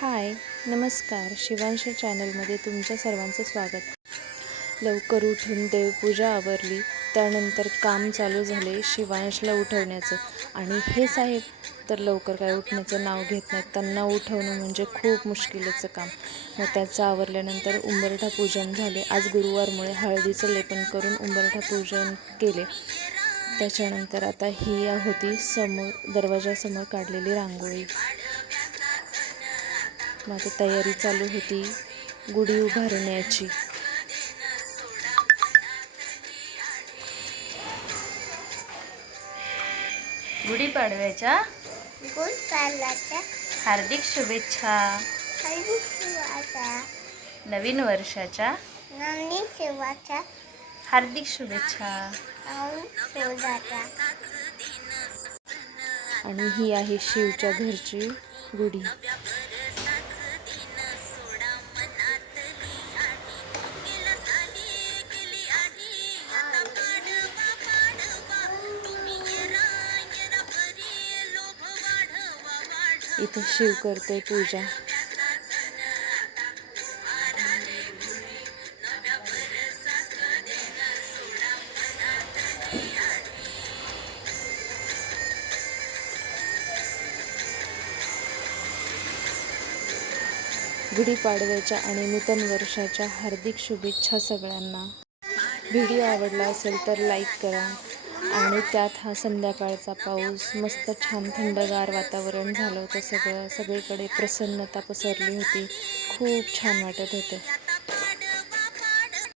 हाय, नमस्कार. शिवांश चॅनलमध्ये तुमच्या सर्वांचं स्वागत. लवकर उठून देवपूजा आवरली. त्यानंतर काम चालू झाले शिवांशला उठवण्याचं. आणि हे साहेब तर लवकर काय उठण्याचं नाव घेत नाहीत. त्यांना उठवणं म्हणजे खूप मुश्किलीचं काम. मग त्याचं आवरल्यानंतर उंबरठा पूजन झाले. आज गुरुवारमुळे हळदीचं लेपन करून उंबरठा पूजन केले. त्याच्यानंतर आता ही होती दरवाजासमोर काढलेली रांगोळी. माझी तयारी चालू होती गुढी उभारण्याची. गुढीपाडव्याच्या हार्दिक शुभेच्छा. नवीन वर्षाच्या हार्दिक शुभेच्छा. आणि ही आहे शिवच्या घरची गुढी. इथे शिव करतोय पूजा. गुढीपाडव्याच्या आणि नूतन वर्षाच्या हार्दिक शुभेच्छा सगळ्यांना. व्हिडिओ आवडला असेल तर लाईक करा. आणि त्यात हा संध्याकाळचा पाऊस, मस्त छान थंडगार वातावरण झालं होतं. सगळीकडे प्रसन्नता पसरली होती. खूप छान वाटत होतं.